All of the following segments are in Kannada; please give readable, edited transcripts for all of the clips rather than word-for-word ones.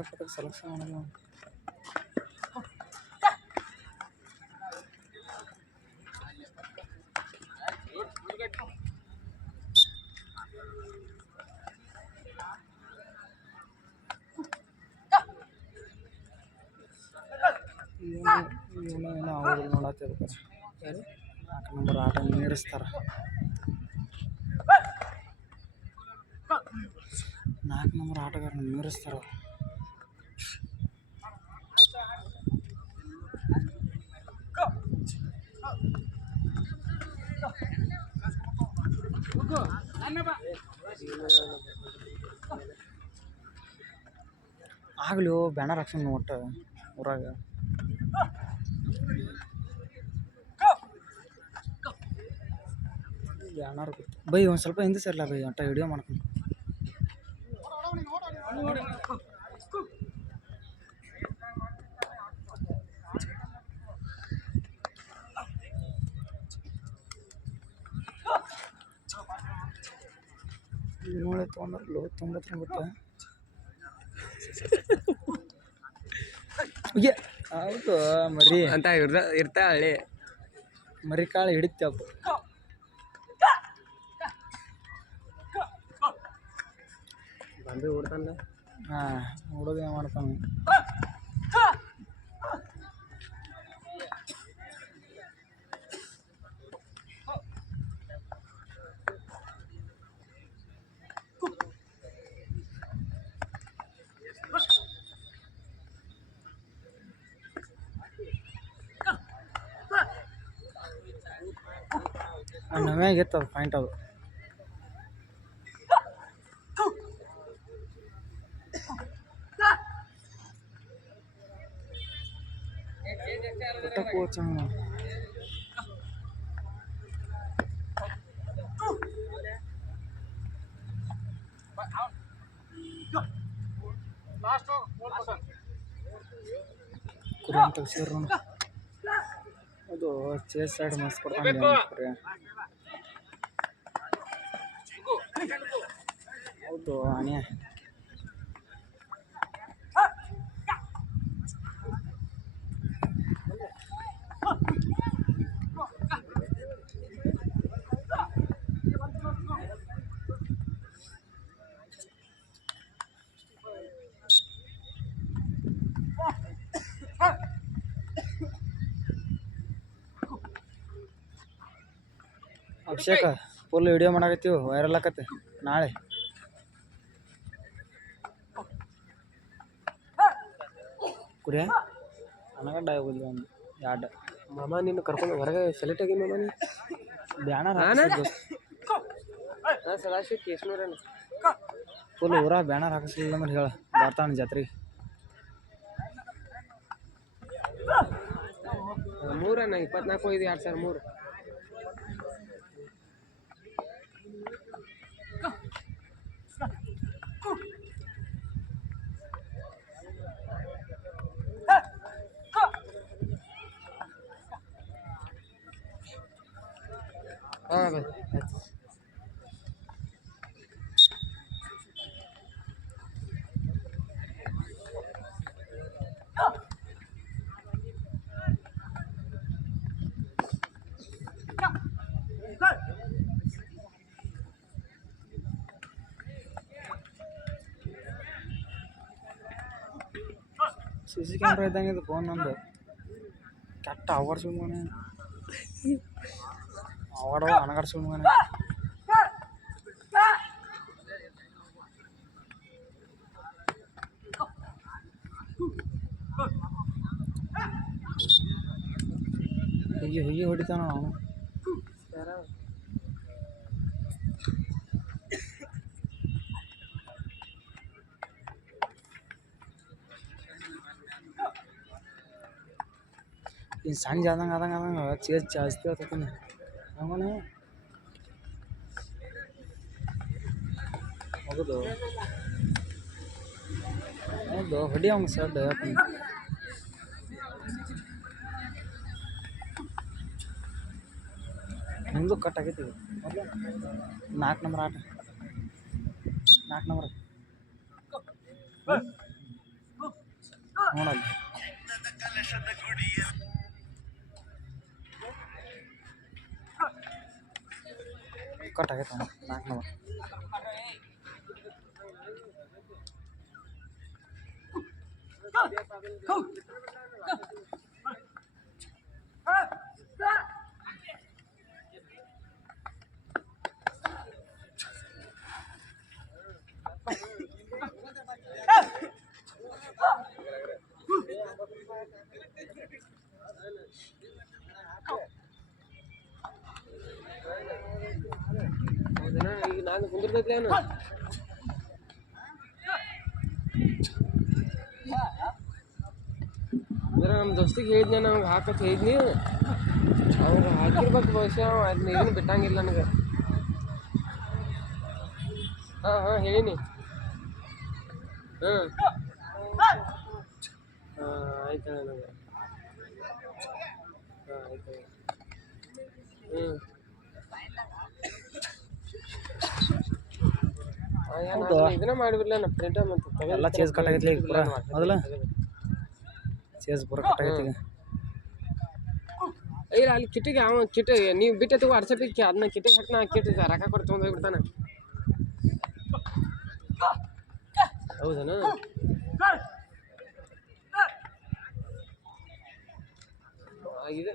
ಕಂಡಪಟ್ಟ ಸೆಲೆಕ್ಷನ್ ಮಾಡೋದು ಏನೋ ಅವ್ರು ನೋಡತ್ತಿರ್ತಾರೆ ಯಾರು 4 ನಂಬರ್ ಆಟ ಮೀರಿಸ್ತಾರೆ 4 ನಂಬರ್ ಆಟಗಾರನ ಮೀರಿಸ್ತಾರೆ ಆಗಲಿ ಬ್ಯಾನರ್ ಹಾಕ್ಸೋಣ ಒಟ್ಟು ಊರಾಗ ಬ್ಯಾನರ್ ಬೈ ಒಂದು ಸ್ವಲ್ಪ ಹಿಂದೆ ಸರ್ಲ ಬೈ ಒಟ್ಟು ವಿಡಿಯೋ ಮಾಡ್ಕೊಂಡು ನೋಡಿ ತೊಗೊಂಡ್ರಲ್ಲ 99 ಹೌದು ಮರಿ ಅಂತ ಇರ್ತಾಳೆ ಮರಿ ಕಾಳು ಹಿಡಿತಪ್ಪ ಬಂದು ಓಡ್ತಾನ ಓಡೋದೇ ಮಾಡ್ತಾನೆ ನಮ್ಯಾಗಿತ್ತು ಅದು ಪಾಯಿಂಟ್ ಅದು ಕೋಚ್ ಕುರಿಯನ್ ತೆಗ್ಸಿದ್ರು ಅದು ಚೇಸ್ ಸೈಡ್ ಮಸ್ತ್ ಕೊಡ್ತಾನೆ ಹೌದು ಆನೆ ಅಭಿಷೇಕ ಫುಲ್ ವಿಡಿಯೋ ಮಾಡಾಕತ್ತೀವಿ ವೈರಲ್ ಆಕತ್ತೆ ನಾಳೆ ಕುರಿಯ ನನಗಡ್ಡ ಆಗೋದಿಲ್ಲ ಒಂದು 2 ಮಾಮ ನೀನು ಕರ್ಕೊಂಡು ಹೊರಗೆ ಸೆಲೆಕ್ಟ್ ಆಗಿ ಮಾಮ ನೀ ಬ್ಯಾನರ್ ಸಲಾಶಿ ಕೇಶ್ನೂರನ ಫುಲ್ ಊರ ಬ್ಯಾನರ್ ಹಾಕಿಸ್ಲಿಲ್ಲ ಅಂದ್ರೆ ಹೇಳ ಬರ್ತಾನೆ ಜಾತ್ರೆಗೆ 3 24 ಇದು 2003 CC ಕ್ಯಾಮ್ರಾ ಇದ್ದಂಗೆ ಇದು ಫೋನ್ ನಂದು ಕೆಟ್ಟ ಅವಾರ್ಡ್ ಸುಮ್ಮನೆ ಅವಾರ್ಡ್ ಅನಗಾಡ್ ಸುಮ್ಮನೆ ಹೀಗೆ ಹೊಡಿತಾನ ಅವನು सण जादा चेज जास्ती होता ಹೊಡಿ ಅವ್ನು ಸಡ್ ನಿಮ್ಮದು ಕಟ್ ಆಗೈತಿ ಮೊದಲು 4 ನಂಬರ್ ಆಟ 4 ನಂಬರ್ ನೋಡಲ್ಲಿ ಕಟ್ ಆಗೈತೆ 4 ನಂಬರ್. ಈಗ ನಾನು ಕುಂದಿರ್ತೈತಿ ಏನು ಅಂದ್ರೆ ನಮ್ಮ ದೋಸ್ತಿಗೆ ಹೇಳಿದ್ನಿ, ನಮ್ಗೆ ಹಾಕತ್ ಹೇಳಿದ್ನಿ, ಅವ್ರು ಹಾಕಿರ್ಬೇಕು ಬಹುಶಃ. ಅದನ್ನ ಏನು ಬಿಟ್ಟಂಗಿಲ್ಲ ನನಗೆ. ಹಾಂ ಹೇಳೀನಿ. ಹಾಂ ಆಯ್ತು ನನಗೆ. ಆಯ್ತು. ಇದನ್ನ ಮಾಡಿಬಿಡ್ಲ ನಾ ಪ್ರಿಂಟ ಮತ್ತು ಎಲ್ಲ ಚೇಸ್ ಕಟ್ ಆಗೈತಿ ಈಗ ಪೂರ. ಮೊದಲ ಚೇಸ್ ಪೂರ ಕಟ್ ಆಗೈತಿ ಈಗ. ಇಲ್ಲ ಅಲ್ಲಿ ಕಿಟ್ಟಿಗೆ ಅವ ಕಿಟ್ ನೀವು ಬಿಟ್ಟೆ ತಗೋ ವಾಟ್ಸಪ್ಪಿಗೆ, ಅದನ್ನ ಕಿಟ್ಟಿಗೆ ಹಾಕಿ ನಾ ಕಿಟ್ ರೊಕ್ಕ ಕೊಟ್ಟು ತೊಗೊಂಡು ಹೋಗ್ಬಿಡ್ತಾನೆ. ಹೌದನ? ಇದು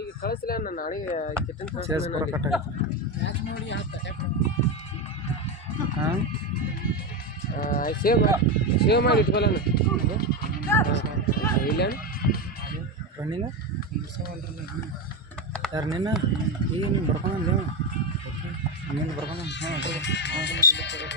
ಈಗ ಕಳಿಸಿಲ್ಲ ನಾನು ನಾಳೆ ಕಿಟ್ಟಿನ ಚೇಸ್ ಪೂರ ಕಟ್ ಆಗೈತಿ. ಹಾಂ ಸೇವ್ ಮಾಡಿ ಇಟ್ಕೊಳ್ಳೋಣ. ಇಲ್ಲ ರನ್ನಿಂಗ ಯಾರು ನಿನ್ನ ಈಗ ನೀನು ಬರ್ಕೊಂಡ ನೀನು ಬರ್ಕೊಂಡ. ಹಾಂ